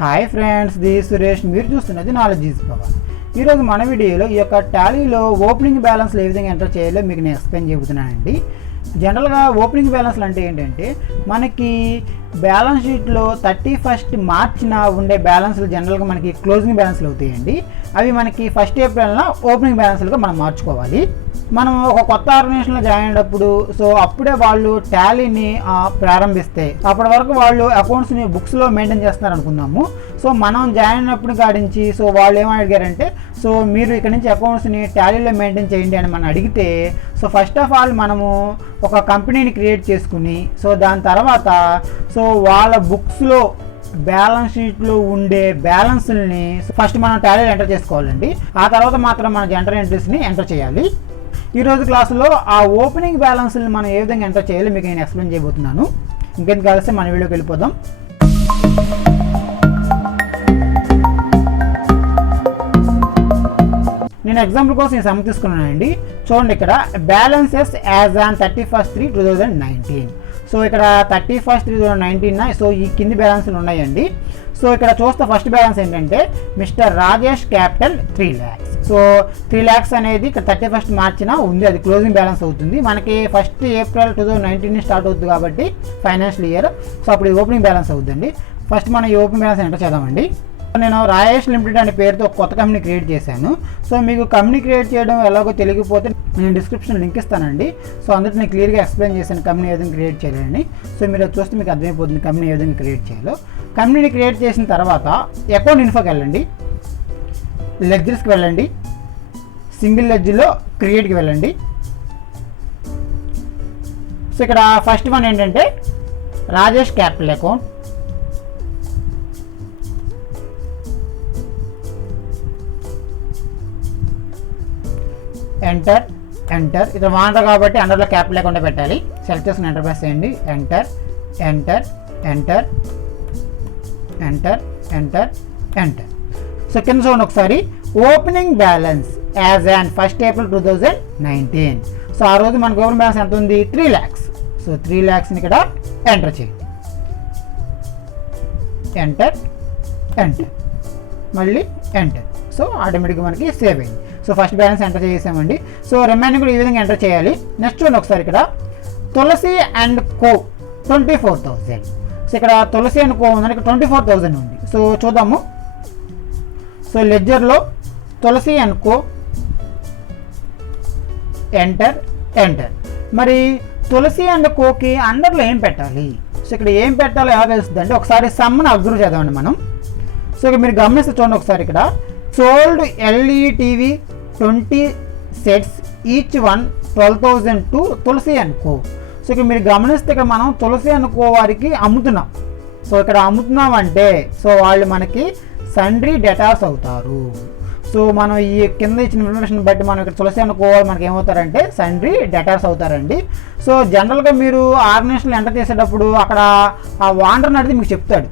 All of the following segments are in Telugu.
Hi friends, this Suresh. మీరు చూస్తున్నది నాలెడ్జ్ ఈజ్ పవర్. ఈరోజు మన వీడియోలో ఈ యొక్క టాలీలో ఓపెనింగ్ బ్యాలెన్స్లో ఏ విధంగా ఎంటర్ చేయాలో మీకు నేను ఎక్స్ప్లెయిన్ చెబుతున్నానండి. జనరల్గా ఓపెనింగ్ బ్యాలెన్స్లు అంటే ఏంటంటే మనకి బ్యాలెన్స్ షీట్లో 31 మార్చిన ఉండే బ్యాలెన్స్లు జనరల్గా మనకి క్లోజింగ్ బ్యాలెన్స్లు అవుతాయండి. అవి మనకి 1 ఏప్రిల్న ఓపెనింగ్ బ్యాలెన్స్లుగా మనం మార్చుకోవాలి. మనం ఒక కొత్త ఆర్గనైజేషన్లో జాయిన్ అయినప్పుడు అప్పుడే వాళ్ళు టాలీని ప్రారంభిస్తే అప్పటి వరకు వాళ్ళు అకౌంట్స్ని బుక్స్లో మెయింటైన్ చేస్తున్నారు అనుకుందాము. మనం జాయిన్ అయినప్పుడు కాడించి వాళ్ళు ఏమని అడిగారంటే మీరు ఇక్కడ నుంచి అకౌంట్స్ని టాలీలో మెయింటైన్ చేయండి అని మనం అడిగితే ఫస్ట్ ఆఫ్ ఆల్ మనము ఒక కంపెనీని క్రియేట్ చేసుకుని దాని తర్వాత వాళ్ళ బుక్స్లో బ్యాలెన్స్ షీట్లో ఉండే బ్యాలెన్స్ని ఫస్ట్ మనం టాలీలో ఎంటర్ చేసుకోవాలండి. ఆ తర్వాత మాత్రం మన జనరల్ ఎంట్రీస్ని ఎంటర్ చేయాలి. ఈరోజు క్లాసులో ఆ ఓపెనింగ్ బ్యాలెన్స్ని మనం ఏ విధంగా ఎంటర్ చేయాలో మీకు నేను ఎక్స్ప్లెయిన్ చేయబోతున్నాను. ఇంకెందుకు కలిసి మన వీడియోకి వెళ్ళిపోదాం. నేను ఎగ్జాంపుల్ కోసం ఈ సమ్ తీసుకున్నానండి. చూడండి, ఇక్కడ బ్యాలెన్సెస్ యాజ్ ఆన్ 31/3/2019. ఇక్కడ 31/3/2019 ఈ కింది బ్యాలెన్స్లు ఉన్నాయండి. ఇక్కడ చూస్తే ఫస్ట్ బ్యాలెన్స్ ఏంటంటే mister Rajesh capital 3 lakhs. 3 lakhs అనేది ఇక్కడ 31 మార్చిన ఉంది, అది క్లోజింగ్ బ్యాలెన్స్ అవుతుంది. మనకి 1 ఏప్రిల్ 2019 స్టార్ట్ అవుతుంది కాబట్టి ఫైనాన్షియల్ ఇయర్. అప్పుడు ఇది ఓపెనింగ్ బ్యాలెన్స్ అవుతుందండి. ఫస్ట్ మనం ఈ ఓపెనింగ్ బ్యాలెన్స్ ఎంటర్ చేద్దామండి. నేను రాజేష్ లిమిటెడ్ అనే పేరుతో ఒక కొత్త కంపెనీ క్రియేట్ చేశాను. మీకు కంపెనీ క్రియేట్ చేయడం ఎలాగో తెలియకపోతే నేను డిస్క్రిప్షన్ లింక్ ఇస్తానండి. అందులో నేను క్లియర్గా ఎక్స్ప్లెయిన్ చేశాను కంపెనీ ఏ విధంగా క్రియేట్ చేయాలని. మీరు అది చూస్తే మీకు అర్థమైపోతుంది కంపెనీ ఏ విధంగా క్రియేట్ చేయాలో. కంపెనీని క్రియేట్ చేసిన తర్వాత అకౌంట్ ఇన్ఫోకి వెళ్ళండి, లెడ్జర్స్కి వెళ్ళండి, సింగిల్ లెడ్జ్లో క్రియేట్కి వెళ్ళండి. ఇక్కడ ఫస్ట్ వన్ ఏంటంటే రాజేష్ క్యాపిటల్ అకౌంట్. ఎంటర్ ఇక్కడ వాంటర్ కాబట్టి అండర్లో క్యాపిటల్ అకౌంట్ పెట్టాలి. సెలెక్ట్ చేసుకుని ఎంటర్ ప్రెస్ చేయండి. Enter enter enter enter enter enter. కింద చూడండి ఒకసారి, opening balance as on 1 April 2019. ఆ రోజు మనకు ఓపెనింగ్ బ్యాలెన్స్ ఎంత ఉంది? 3 lakhs. 3 lakhsని ఇక్కడ ఎంటర్ చేయండి. ఎంటర్ ఎంటర్ మళ్ళీ ఎంటర్. ఆటోమేటిక్గా మనకి సేవ్ అయింది. ఫస్ట్ బ్యాలెన్స్ ఎంటర్ చేసామండి. రిమైనింగ్ కూడా ఈ విధంగా ఎంటర్ చేయాలి. నెక్స్ట్ చూడండి ఒకసారి, ఇక్కడ తులసి అండ్ కో 24,000. ఇక్కడ తులసి అండ్ కో ఉందని ఇక్కడ 24,000 ఉంది. చూద్దాము. లెడ్జర్లో తులసి అండ్ కో ఎంటర్ ఎంటర్. మరి తులసి అండ్ కోకి అండర్లో ఏం పెట్టాలి? ఇక్కడ ఏం పెట్టాలో ఎలా తెలుస్తుంది అంటే ఒకసారి సమ్ని అబ్జర్వ్ చేద్దామండి మనం. ఇక్కడ మీరు గమనిస్తే చూడండి ఒకసారి, ఇక్కడ sold LE TV 20 sets, each one 12,000 to Tulasi and Co. ఇక్కడ మీరు గమనిస్తే ఇక్కడ మనం తులసి అండ్ కో వారికి అమ్ముతున్నాం. ఇక్కడ అమ్ముతున్నాం అంటే వాళ్ళు మనకి సండ్రీ డెటార్స్ అవుతారు. మనం ఈ కింద ఇచ్చిన ఇన్ఫర్మేషన్ బట్టి మనం ఇక్కడ తులసి అండ్ కో మనకి ఏమవుతారంటే సండ్రీ డెటార్స్ అవుతారండి. జనరల్గా మీరు ఆర్గనైజేషన్లో ఎంటర్ చేసేటప్పుడు అక్కడ ఆ వాండర్ని అడిగితే మీకు చెప్తాడు.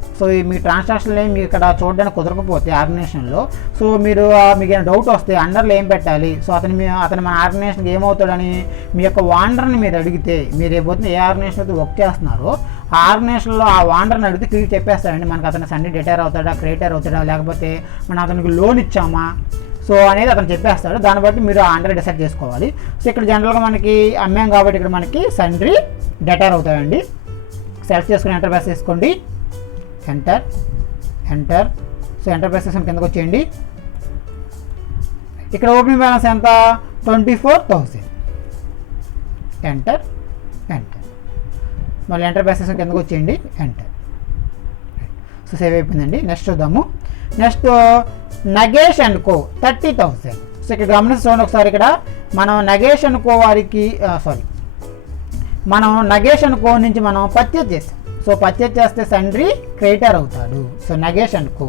మీ ట్రాన్సాక్షన్లు మీకు ఇక్కడ చూడడానికి కుదరకపోతే ఆర్గనైజేషన్లో మీకు ఏమైనా డౌట్ వస్తే అండర్లో ఏం పెట్టాలి, అతను మన ఆర్గనైజేషన్కి ఏమవుతాడని మీ యొక్క వాండర్ని మీరు అడిగితే, మీరు ఏ ఆర్గనైజేషన్ అయితే వర్క్ చేస్తున్నారో ఆ ఆర్గనైజేషన్లో ఆ వాండర్ని అడిగితే క్లియర్ చెప్పేస్తాడండి మనకు అతను సండే డెటార్ అవుతాడా, క్రియేటర్ అవుతాడా, లేకపోతే మనం అతనికి లోన్ ఇచ్చామా అనేది అతను చెప్పేస్తాడు. దాన్ని బట్టి మీరు అండర్ డిసైడ్ చేసుకోవాలి. ఇక్కడ జనరల్గా మనకి అమ్మాం కాబట్టి ఇక్కడ మనకి సండ్రీ డెటార్ అవుతాయండి. సెలెక్ట్ చేసుకుని ఎంటర్ ప్రెస్ చేసుకోండి. Enter enter. ఎంటర్ ప్రెస్ చేసుకుని కిందకు వచ్చేయండి. ఇక్కడ ఓపెనింగ్ బ్యాలెన్స్ ఎంత? 24,000. ఎంటర్ ఎంటర్ మళ్ళీ ఎంటర్ ప్రెస్ చేసుకుని కిందకు వచ్చేయండి. ఎంటర్. సేవ్ అయిపోయిందండి. నెక్స్ట్ చూద్దాము. నెక్స్ట్ నగేష్ అండ్ కో 30,000. ఇక్కడ గమనించి చూడండి ఒకసారి, ఇక్కడ మనం నగేష్ అండ్ కో వారికి మనం నగేష్ అండ్ కో నుంచి మనం పర్చేజ్ చేస్తాం. పర్చేజ్ చేస్తే సండ్రీ క్రియేటర్ అవుతాడు. Nagesh and Co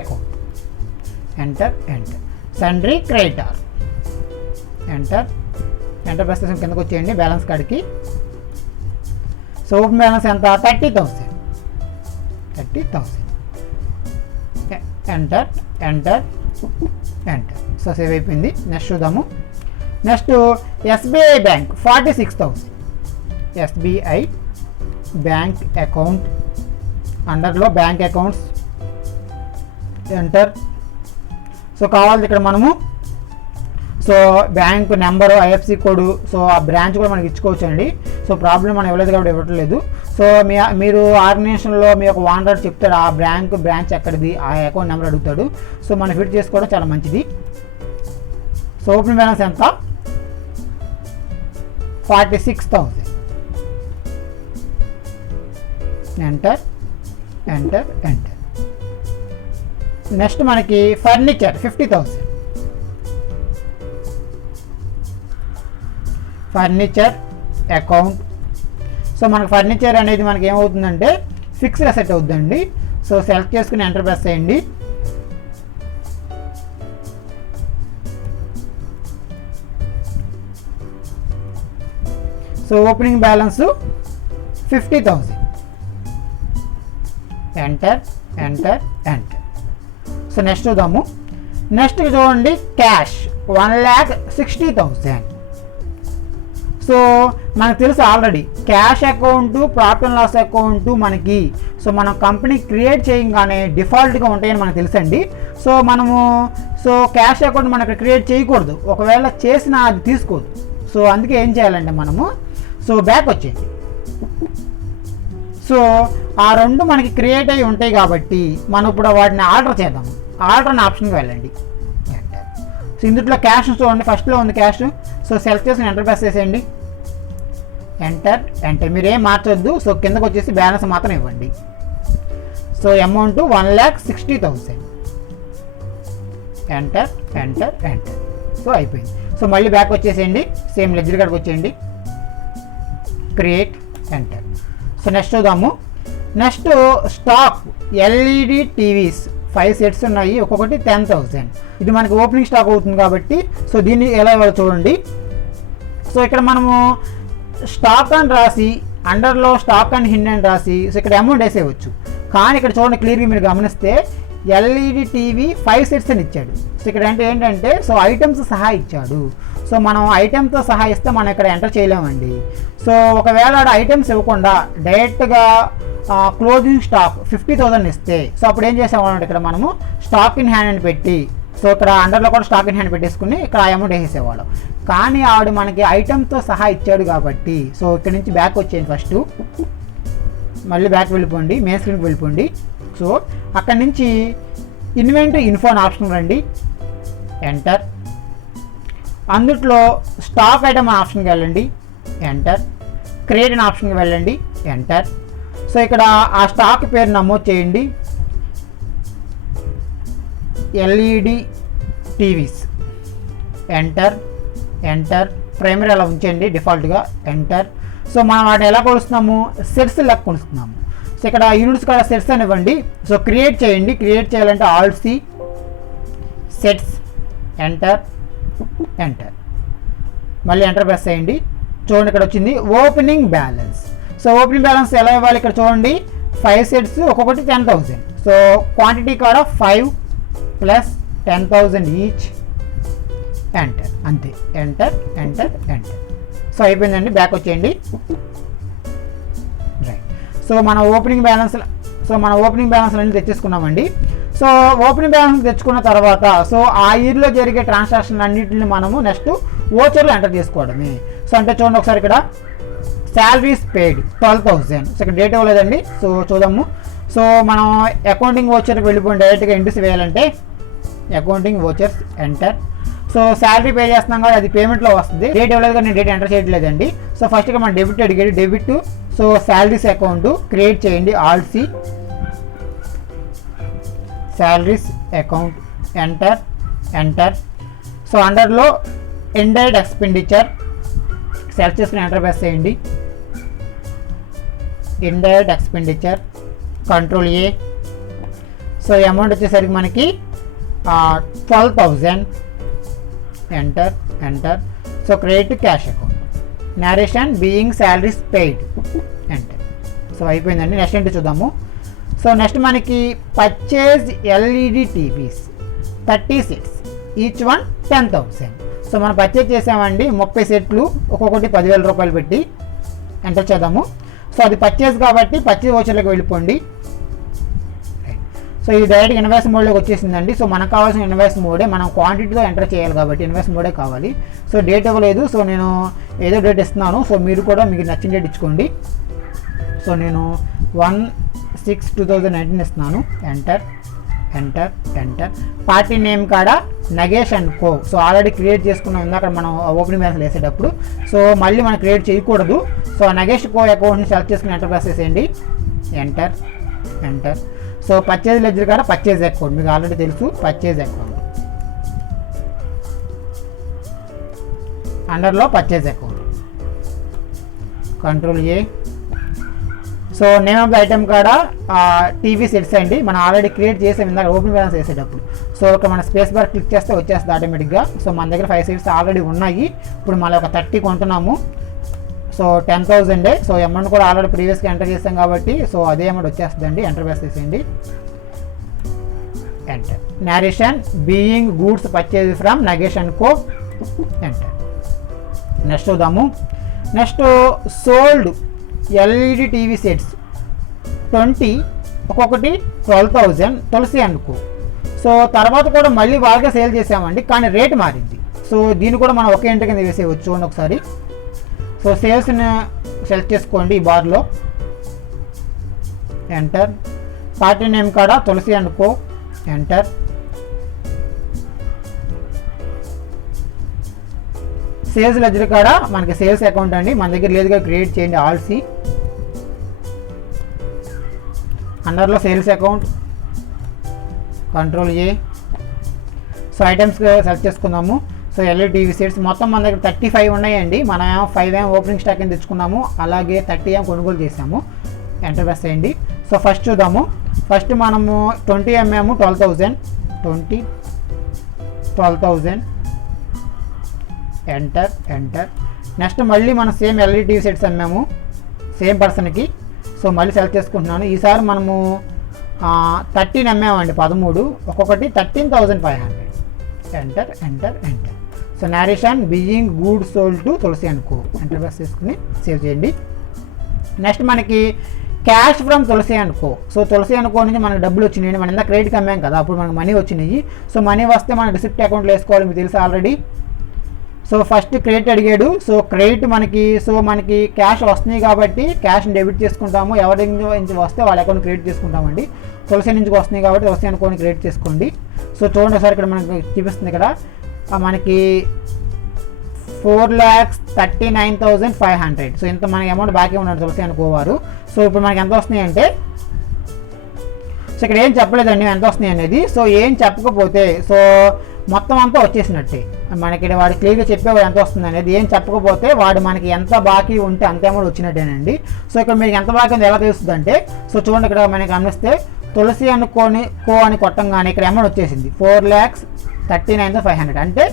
account. Enter enter sundry creditor. Enter enter press చేసి కిందకు వచ్చేయండి బ్యాలెన్స్ కార్డ్కి. ఓపెన్ బ్యాలెన్స్ ఎంత? 30,000. Enter enter enter. సేవ్ అయిపోయింది. నెక్స్ట్ చూద్దాము. Next SBI bank 46,000. SBI bank account, అండర్లో బ్యాంక్ అకౌంట్స్, ఎంటర్. సో కావాలి ఇక్కడ మనము so bank number, IFC code, so ఆ బ్రాంచ్ కూడా మనకి ఇచ్చుకోవచ్చు అండి. సో ప్రాబ్లం మనం ఇవ్వలేదు కాబట్టి ఇవ్వట్లేదు. సో మీరు ఆర్గనైజేషన్లో మీ యొక్క ఓనర్ చెప్తాడు ఆ బ్రాంచ్ ఎక్కడిది, ఆ అకౌంట్ నెంబర్ అడుగుతాడు. సో మనం ఫిట్ చేసుకోవడం చాలా మంచిది. సో ఓపెనింగ్ బ్యాలెన్స్ ఎంత? 46,000. Enter enter enter. నెక్స్ట్ మనకి ఫర్నిచర్ 50,000. Furniture account. సో మనకు ఫర్నిచర్ అనేది మనకి ఏమవుతుందంటే ఫిక్స్డ్ అసెట్ అవుతుందండి. సో సెలెక్ట్ చేసుకుని ఎంటర్ ప్రెస్ చేయండి. So opening balance 50,000. Enter enter enter. So next చూద్దాము. నెక్స్ట్ చూడండి క్యాష్ 1,60,000. సో మనకు తెలుసు already cash account, profit and loss account మనకి సో మనం కంపెనీ క్రియేట్ చేయగానే డిఫాల్ట్గా ఉంటాయని మనకు తెలుసండి. సో క్యాష్ అకౌంట్ మనకు క్రియేట్ చేయకూడదు, ఒకవేళ చేసినా అది తీసుకోదు. సో అందుకే ఏం చేయాలంటే మనము సో బ్యాక్ వచ్చేయండి. సో ఆ రెండు మనకి క్రియేట్ అయ్యి ఉంటాయి కాబట్టి మనం ఇప్పుడు వాటిని ఆర్డర్ చేద్దాం. ఆర్డర్ అనే ఆప్షన్కి వెళ్ళండి. సో ఇందులో క్యాష్ చూడండి, ఫస్ట్లో ఉంది క్యాష్. సో సెలెక్ట్ చేసి ఎంటర్ ప్రెస్ చేసేయండి. Enter enter. మీరు ఏం మార్చొద్దు. సో కిందకు వచ్చేసి బ్యాలెన్స్ మాత్రం ఇవ్వండి. So amount 1,60,000. Enter enter enter. So అయిపోయింది. సో మళ్ళీ బ్యాక్ వచ్చేసేయండి, సేమ్ లెడ్జర్ కాడికి వచ్చేయండి, క్రియేట్, ఎంటర్. సో నెక్స్ట్ చూద్దాము. Next stock LED TVs 5 sets ఉన్నాయి, ఒక్కొక్కటి 10,000. ఇది మనకి ఓపెనింగ్ స్టాక్ అవుతుంది కాబట్టి సో దీన్ని ఎలా ఇవ్వాలో చూడండి. సో ఇక్కడ మనము స్టాక్ అని రాసి అండర్లో స్టాక్ అండ్ హిండ్ అని రాసి సో ఇక్కడ అమౌంట్ వేసేయవచ్చు. కానీ ఇక్కడ చూడండి క్లియర్గా మీరు గమనిస్తే ఎల్ఈడి టీవీ 5 సెట్స్ అని ఇచ్చాడు. సో ఇక్కడ అంటే ఏంటంటే సో ఐటమ్స్ సహా ఇచ్చాడు. సో మనం ఐటమ్తో సహా ఇస్తే మనం ఇక్కడ ఎంటర్ చేయలేమండి. సో ఒకవేళ ఐటమ్స్ ఇవ్వకుండా డైరెక్ట్గా క్లోజింగ్ స్టాక్ 50,000 ఇస్తే సో అప్పుడు ఏం చేసేవాళ్ళంటే ఇక్కడ మనము స్టాక్ ఇన్ హ్యాండ్ అని పెట్టి సో ఇక్కడ అండర్లో కూడా స్టాక్ ఇన్ హ్యాండ్ పెట్టేసుకుని ఇక్కడ అమౌంట్ వేసేసేవాళ్ళం. కానీ ఆవిడ మనకి ఐటమ్తో సహా ఇచ్చాడు కాబట్టి సో ఇక్కడ నుంచి బ్యాక్ వచ్చేయండి. ఫస్ట్ మళ్ళీ బ్యాక్ వెళ్ళిపోండి, మెయిన్ స్క్రీన్కి వెళ్ళిపోండి. సో అక్కడి నుంచి ఇన్వెంటరీ ఇన్ఫో అని ఆప్షన్ రండి, ఎంటర్. అందుట్లో స్టాక్ ఐటమ్ ఆప్షన్కి వెళ్ళండి, ఎంటర్. క్రియేట్ అనే ఆప్షన్కి వెళ్ళండి, ఎంటర్. సో ఇక్కడ ఆ స్టాక్ పేరు నమోదు చేయండి, LED TVs, enter enter. Primary అలా ఉంచండి డిఫాల్ట్గా, ఎంటర్. సో మనం వాటిని ఎలా కొలుస్తున్నాము, సెట్స్ లెక్క కొలుస్తున్నాము. సో ఇక్కడ యూనిట్స్ కూడా సెట్స్ అని ఇవ్వండి. సో క్రియేట్ చేయండి, క్రియేట్ చేయాలంటే alt C, sets, enter enter. మళ్ళీ ఎంటర్ ప్రెస్ చేయండి. చూడండి ఇక్కడ వచ్చింది opening balance. So opening balance ఎలా ఇవ్వాలి ఇక్కడ చూడండి, 5 సెట్స్ ఒక్కొక్కటి 10,000. సో క్వాంటిటీ కూడా 5 ప్లస్ 10,000 ఈచ్, ఎంటర్. అంతే, ఎంటర్ ఎంటర్ ఎంటర్. సో అయిపోయిందండి, బ్యాక్ వచ్చేయండి. రైట్. సో మన ఓపెనింగ్ బ్యాలెన్స్ అన్ని తెచ్చేసుకున్నామండి. సో ఓపెనింగ్ బ్యాలెన్స్ తెచ్చుకున్న తర్వాత సో ఆ ఇయర్లో జరిగే ట్రాన్సాక్షన్ అన్నింటిని మనము నెక్స్ట్ ఓచర్లో ఎంటర్ చేసుకోవడమే. సో అంటే చూడండి ఒకసారి ఇక్కడ శాలరీస్ పెయిడ్ 12,000. సో ఇక్కడ డేట్ ఇవ్వలేదండి. సో చూద్దాము. సో మనం అకౌంటింగ్ ఓచర్కి వెళ్ళిపోయి డైరెక్ట్గా ఎంట్రీస్ వేయాలంటే accounting vouchers, enter. So salary pay చేస్తున్నాం కదా, అది పేమెంట్లో వస్తుంది. డేట్ ఇవ్వలేదు కానీ నేను డేట్ ఎంటర్ చేయట్లేదండి. సో ఫస్ట్గా మనం డెబిట్ అడిగేది, debit. So salaries account create చేయండి, alt C, salaries account, enter enter. So అండర్లో ఇండైరెక్ట్ ఎక్స్పెండిచర్ సెలెక్ట్ చేసుకుని ఎంటర్ ప్రెస్ చేయండి, indirect expenditure, control A. So amount వచ్చేసరికి మనకి 12,000, enter enter. So credit cash account, narration being salaries paid, enter. So అయిపోయిందండి. నెక్స్ట్ ఏంటి చూద్దాము. సో నెక్స్ట్ మనకి purchase LED TVs 30 sets, each one 10,000. So మనం పర్చేజ్ చేసామండి 30 సెట్లు, ఒక్కొక్కటి 10,000 రూపాయలు పెట్టి ఎంటర్ చేద్దాము. సో అది పర్చేజ్ కాబట్టి పర్చేజ్ వోచర్లోకి వెళ్ళిపోండి. సో ఇది డైరెక్ట్ ఇన్వాయిస్ మోడ్లోకి వచ్చేసిందండి. సో మనకు కావాల్సిన ఇన్వాయిస్ మోడే, మనం క్వాంటిటీతో ఎంటర్ చేయాలి కాబట్టి ఇన్వాయిస్ మోడే కావాలి. సో డేట్ ఇవ్వలేదు, సో నేను ఏదో డేట్ ఇస్తున్నాను. సో మీరు కూడా మీకు నచ్చిన డేట్ ఇచ్చుకోండి. సో నేను 1/6/2019 ఇస్తున్నాను. Enter enter enter. Party name కాడ Nagesh and Co. So already create చేసుకున్నాం ఇందాక మనం ఓపెనింగ్ బ్యాలెన్స్ వేసేటప్పుడు. సో మళ్ళీ మనం క్రియేట్ చేయకూడదు. సో నగేష్ కో అకౌంట్ని సెలెక్ట్ చేసుకుని ఎంటర్ ప్రెస్ చేసేయండి. Enter enter. So purchase ledger కాడ పర్చేజ్ అకౌంట్ మీకు ఆల్రెడీ తెలుసు. పర్చేజ్ అకౌంట్ అండర్లో పర్చేజ్ అకౌంట్, కంట్రోల్-A. So name of the item కాడ టీవీ సెట్స్ అండి, మనం ఆల్రెడీ క్రియేట్ చేసాం ఇందాక ఓపెన్ బ్యాలెన్స్ వేసేటప్పుడు. సో ఇక్కడ మన స్పేస్ బార్ క్లిక్ చేస్తే వచ్చేస్తుంది ఆటోమేటిక్గా. సో మన దగ్గర 5 సెట్స్ ఆల్రెడీ ఉన్నాయి. ఇప్పుడు మళ్ళీ ఒక 30 కొంటున్నాము. సో 10,000. సో అమౌంట్ కూడా ఆల్రెడీ ప్రీవియస్గా ఎంటర్ చేస్తాం కాబట్టి సో అదే అమౌంట్ వచ్చేస్తుందండి. ఎంటర్ ప్రెస్ చేసేయండి. Enter. Narration being goods purchase from Nagesh and co. Enter. Next చూద్దాము. Next sold LED TV sets 20, ఒక్కొక్కటి 12,000 తులసి అండ్ కో. సో తర్వాత కూడా మళ్ళీ వాళ్ళకే సేల్ చేసామండి, కానీ రేట్ మారింది. సో దీన్ని కూడా మనం ఒకే ఎంటర్ కింద వేసేయవచ్చు. చూడండి ఒకసారి. సో సేల్స్ని సెలెక్ట్ చేసుకోండి ఈ బార్లో. ఎంటర్. పార్టీ నేమ్ కాడ Tulasi and co. Enter. Sales ledger కాడ మనకి సేల్స్ అకౌంట్ అండి, మన దగ్గర లేదుగా క్రియేట్ చేయండి. ఆల్సీ అండర్లో సేల్స్ అకౌంట్, కంట్రోల్-A. సో ఐటమ్స్ సెలెక్ట్ చేసుకుందాము. సో ఎల్ఈడి టీవీ సెట్స్ మొత్తం మన దగ్గర 35 ఉన్నాయండి. మనం 5 ఓపెనింగ్ స్టాక్ అని తెచ్చుకున్నాము, అలాగే 30 కొనుగోలు చేసాము. ఎంటర్ ప్రెస్ చేయండి. సో ఫస్ట్ చూద్దాము. ఫస్ట్ మనము 20 అమ్మాము 12,000. 12,000. Enter enter. నెక్స్ట్ మళ్ళీ మనం సేమ్ ఎల్ఈడి టీవీ సెట్స్ అమ్మాము సేమ్ పర్సన్కి. సో మళ్ళీ సెలెక్ట్ చేసుకుంటున్నాను. ఈసారి మనము 13 అమ్మామండి 13, ఒక్కొక్కటి 13,500. Enter enter enter. So narration being good sold to Tulasi and co. Enter press చేసుకుని సేవ్ చేయండి. నెక్స్ట్ మనకి cash from Tulasi and Co. So Tulasi and Co నుంచి మనకు డబ్బులు వచ్చినాయి. మనం ఇందా క్రెడిట్కి అమ్మాం కదా, అప్పుడు మనకు మనీ వచ్చినాయి. సో మనీ వస్తే మనం రిసిప్ట్ అకౌంట్లో వేసుకోవాలి, మీకు తెలుసు ఆల్రెడీ. సో ఫస్ట్ క్రెడిట్ అడిగాడు. సో క్రెడిట్ మనకి క్యాష్ వస్తున్నాయి కాబట్టి క్యాష్ని డెబిట్ చేసుకుంటాము. ఎవరి నుంచి వస్తే వాళ్ళ అకౌంట్ క్రెడిట్ చేసుకుంటామండి. తులసి నుంచి వస్తున్నాయి కాబట్టి తులసి అనుకోని క్రెడిట్ చేసుకోండి. సో చూడండి ఒకసారి ఇక్కడ మనకి చూపిస్తుంది. ఇక్కడ మనకి 4,39,500. సో ఇంత మనకి అమౌంట్ బాకీ ఉన్నాడు తులసి అనుకోవారు. సో ఇప్పుడు మనకి ఎంత వస్తున్నాయి అంటే, సో ఇక్కడ ఏం చెప్పలేదండి ఎంత వస్తున్నాయి అనేది. సో ఏం చెప్పకపోతే సో మొత్తం అంతా వచ్చేసినట్టే. మనకి వాడు క్లియర్గా చెప్పేవాడు ఎంత వస్తుంది అనేది. ఏం చెప్పకపోతే వాడు మనకి ఎంత బాకీ ఉంటే అంత అమౌంట్ వచ్చినట్టేనండి. సో ఇక్కడ మీకు ఎంత బాకీ ఉందో ఎలా తెలుస్తుంది అంటే, సో చూడండి ఇక్కడ మనకి గమనిస్తే తులసి అండ్ కో అని కొట్టంగానే ఇక్కడ అమౌంట్ వచ్చేసింది 4,39,500. అంటే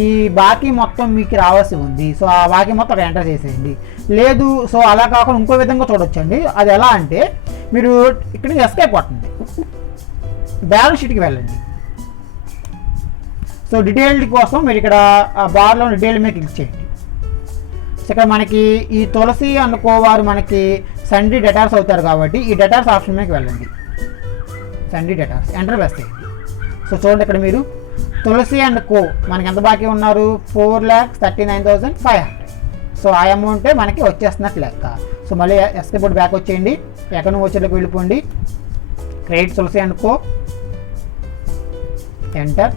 ఈ బాకీ మొత్తం మీకు రావాల్సి ఉంది. సో ఆ బాకీ మొత్తం అక్కడ ఎంటర్ చేసేయండి. లేదు సో అలా కాకుండా ఇంకో విధంగా చూడొచ్చండి. అది ఎలా అంటే, మీరు ఇక్కడ నుంచి ఎస్కేప్ కొట్టండి, బ్యాలెన్స్ షీట్కి వెళ్ళండి. సో డీటెయిల్డ్ కోసం మీరు ఇక్కడ బార్లో డీటెయిల్ మీద క్లిక్ చేయండి. సో ఇక్కడ మనకి ఈ తులసి అండ్ కో వారు మనకి సండే డేటార్స్ అవుతారు కాబట్టి ఈ డేటార్స్ ఆప్షన్ మీదకి వెళ్ళండి. సండే డేటార్స్ ఎంటర్ ప్రెస్ చేయండి. సో చూడండి ఇక్కడ మీరు తులసి అండ్ కో మనకి ఎంత బాకీ ఉన్నారు 4,39,500. సో ఆ అమౌంటే మనకి వచ్చేస్తున్నట్టు లెక్క. సో మళ్ళీ ఎస్కేప్ బోర్డ్ బ్యాక్ వచ్చేయండి, ఎక్కడ వచ్చేలోకి వెళ్ళిపోండి. Credit Tulasi and co. Enter.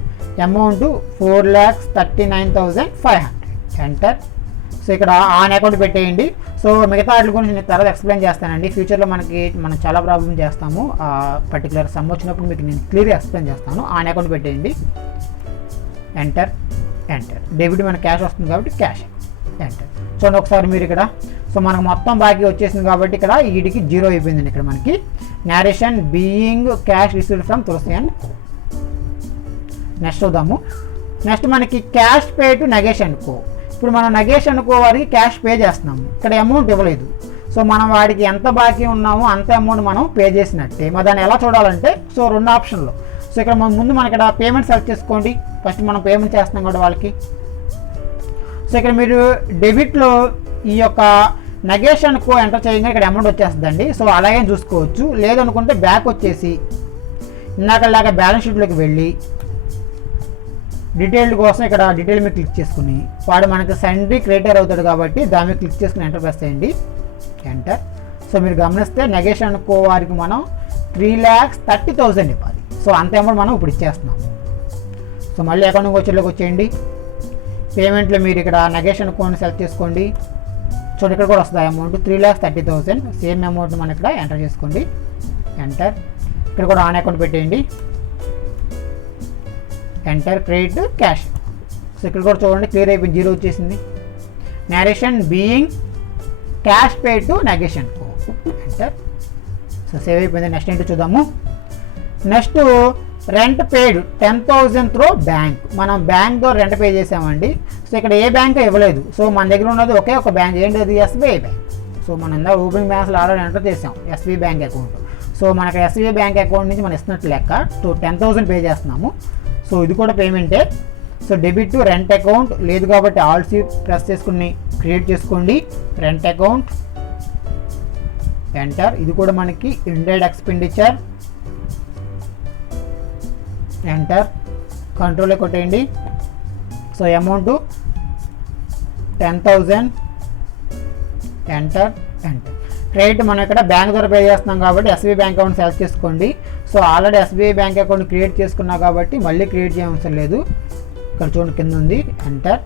Amount 4,39,500. Enter. So ఇక్కడ ఆన్ అకౌంట్ పెట్టేయండి. సో మిగతా వాటి గురించి నేను తర్వాత ఎక్స్ప్లెయిన్ చేస్తానండి. ఫ్యూచర్లో మనం చాలా ప్రాబ్లమ్ చేస్తాము. ఆ పర్టికులర్ సమ్ వచ్చినప్పుడు మీకు నేను క్లియర్గా ఎక్స్ప్లెయిన్ చేస్తాను. ఆన్ అకౌంట్ పెట్టేయండి. Enter enter. డెబిట్ మనకి క్యాష్ వస్తుంది కాబట్టి క్యాష్. ఎంటర్. చూడండి ఒకసారి మీరు ఇక్కడ. సో మనకు మొత్తం బాకీ వచ్చేసింది కాబట్టి ఇక్కడ వీటికి 0 అయిపోయిందండి. ఇక్కడ మనకి narration being cash received from Tulasi and. Next చూద్దాము. నెక్స్ట్ మనకి cash pay to Nagesh and co. ఇప్పుడు మనం నగేష్ అండ్ కో వారికి క్యాష్ పే చేస్తున్నాము, ఇక్కడ అమౌంట్ ఇవ్వలేదు. సో మనం వాడికి ఎంత బాకీ ఉన్నామో అంత అమౌంట్ మనం పే చేసినట్టే. మరి దాన్ని ఎలా చూడాలంటే, సో 2 ఆప్షన్లో. సో ఇక్కడ ముందు మనం ఇక్కడ పేమెంట్ సెలెక్ట్ చేసుకోండి. ఫస్ట్ మనం పేమెంట్ చేస్తున్నాం కూడా వాళ్ళకి. సో ఇక్కడ మీరు డెబిట్లో ఈ యొక్క నెగేషన్ కో ఎంటర్ చేయగానే ఇక్కడ అమౌంట్ వచ్చేస్తుందండి. సో అలాగే చూసుకోవచ్చు. లేదనుకుంటే బ్యాక్ వచ్చేసి ఇందాకలాగా బ్యాలెన్స్ షీట్లోకి వెళ్ళి డీటెయిల్డ్ కోసం ఇక్కడ డీటెయిల్ మీద క్లిక్ చేసుకుని వాడు మనకి సండ్రీ క్రియేటర్ అవుతాడు కాబట్టి దాని మీద క్లిక్ చేసుకుని ఎంటర్ ప్రెస్ చేయండి. ఎంటర్. సో మీరు గమనిస్తే నెగేషన్ కో వారికి మనం 3,30,000 ఇవ్వాలి. సో అంత అమౌంట్ మనం ఇప్పుడు ఇచ్చేస్తున్నాము. సో మళ్ళీ అకౌంటింగ్ వచ్చేలోకి వచ్చేయండి. పేమెంట్లో మీరు ఇక్కడ నెగేషన్ కోని సెలెక్ట్ చేసుకోండి. చూడండి ఇక్కడ కూడా వస్తుంది అమౌంట్ 3,30,000. సేమ్ అమౌంట్ మనం ఇక్కడ ఎంటర్ చేసుకోండి. ఎంటర్. ఇక్కడ కూడా ఆన్ అకౌంట్ పెట్టేయండి. ఎంటర్. Credit cash. సో ఇక్కడ కూడా చూడండి క్లియర్ అయిపోయింది, 0 వచ్చేసింది. Narration being cash paid to negation co. Enter. So save అయిపోయింది. నెక్స్ట్ ఏంటో చూద్దాము. నెక్స్ట్ రెంట్ పేడ్ 10,000 త్రో బ్యాంక్. మనం బ్యాంక్ ద్వారా రెంట్ పే చేసామండి. సో ఇక్కడ ఏ బ్యాంక్ ఇవ్వలేదు. సో మన దగ్గర ఉన్నది ఒకే ఒక బ్యాంక్. ఏంటది? SBI bank. సో మనం ఇందా ఓపెనింగ్ బ్యాలెన్స్లో ఆల్రెడీ ఎంటర్ చేసాం ఎస్బీఐ బ్యాంక్ అకౌంట్. సో మనకి ఎస్బీఐ బ్యాంక్ అకౌంట్ నుంచి మనం ఇస్తున్నట్టు లెక్క. సో 10,000 పే చేస్తున్నాము. సో ఇది కూడా పేమెంటే. So debit to rent account లేదు కాబట్టి ఆల్సీ ప్రెస్ చేసుకుని క్రియేట్ చేసుకోండి. Rent account. ఎంటర్. ఇది కూడా మనకి ఇండైరెక్ట్ ఎక్స్పెండిచర్. ఎంటర్. కంట్రోల్లో కొట్టేయండి. So amount 10,000. Enter. Enter. Credit మనం ఇక్కడ బ్యాంక్ ద్వారా పే చేస్తున్నాం కాబట్టి ఎస్బీఐ బ్యాంక్ అకౌంట్ సెలెక్ట్ చేసుకోండి. So already SBI bank account create చేసుకున్నా కాబట్టి మళ్ళీ క్రియేట్ చేయవలసిన లేదు. ఇక్కడ చూడండి కింద ఉంది. Enter.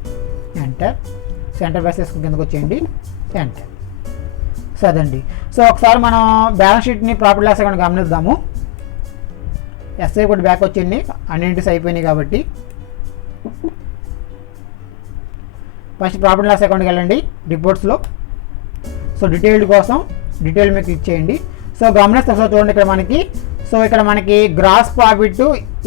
Enter. So enter press చేసుకుని కిందకు వచ్చేయండి. ఎంటర్. సో అదండి. సో ఒకసారి మనం బ్యాలెన్స్ షీట్ని ప్రాఫిట్ లాస్ అకౌంట్ గమనిద్దాము. ఎస్ఐ కూడా బ్యాక్ వచ్చింది, అన్నింటిస్ అయిపోయినాయి కాబట్టి. ఫస్ట్ ప్రాఫిట్ లాస్ అకౌంట్కి వెళ్ళండి రిపోర్ట్స్లో. సో డీటెయిల్డ్ కోసం డీటెయిల్ మీద క్లిక్ చేయండి. సో గమనిస్తే సో చూడండి ఇక్కడ మనకి గ్రాస్ ప్రాఫిట్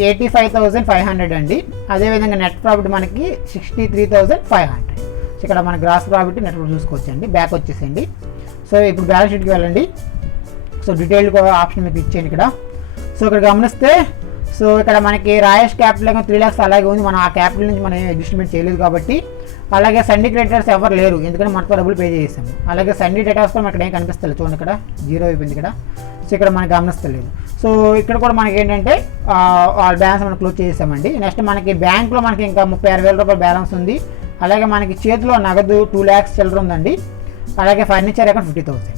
85,500 అండి. అదేవిధంగా నెట్ ప్రాఫిట్ మనకి 63,500. సో ఇక్కడ మన గ్రాస్ ప్రాఫిట్ నెట్ ప్రాఫిట్ చూసుకోవచ్చండి. బ్యాక్ వచ్చేసేయండి. సో ఇప్పుడు బ్యాలెన్స్ షీట్కి వెళ్ళండి. సో డీటెయిల్డ్ ఆప్షన్ మీద క్లిక్ చేయండి ఇక్కడ. సో ఇక్కడ గమనిస్తే సో ఇక్కడ మనకి రాయేష్ క్యాపిటల్ 3 lakhs అలాగే ఉంది. మనం ఆ క్యాపిటల్ నుంచి మనం అడ్జస్ట్మెంట్ చేయలేదు కాబట్టి. అలాగే సండీ క్రెడిటర్స్ ఎవరు లేరు ఎందుకంటే మనతో డబ్బులు పే చేసాము. అలాగే సండీ డేటాస్ కూడా మనకి ఏం కనిపిస్తలేదు. చూడండి ఇక్కడ 0 అయిపోయింది ఇక్కడ. సో ఇక్కడ మనకి గమనిస్తలేదు. సో ఇక్కడ కూడా మనకి ఏంటంటే వాళ్ళ బ్యాలెన్స్ మనం క్లోజ్ చేసామండి. నెక్స్ట్ మనకి బ్యాంక్లో మనకి ఇంకా 36,000 రూపాయల బ్యాలెన్స్ ఉంది. అలాగే మనకి చేతిలో నగదు 2 lakhs చిల్లర ఉందండి. అలాగే ఫర్నిచర్ అకౌంట్ 50,000.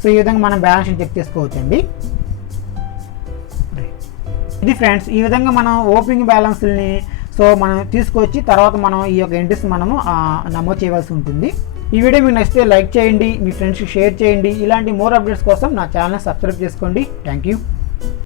సో ఈ విధంగా మనం బ్యాలెన్స్ చెక్ చేసుకోవచ్చండి. ఇది ఫ్రెండ్స్, ఈ విధంగా మనం ఓపెనింగ్ బ్యాలెన్స్ని సో మనం తీసుకొచ్చి తర్వాత మనం ఈ యొక్క ఎంట్రీస్ మనము నమోదు చేయవలసి ఉంటుంది. ఈ వీడియో మీకు నచ్చితే లైక్ చేయండి, మీ ఫ్రెండ్స్కి షేర్ చేయండి. ఇలాంటి మోర్ అప్డేట్స్ కోసం నా ఛానల్ సబ్స్క్రైబ్ చేసుకోండి. Thank you.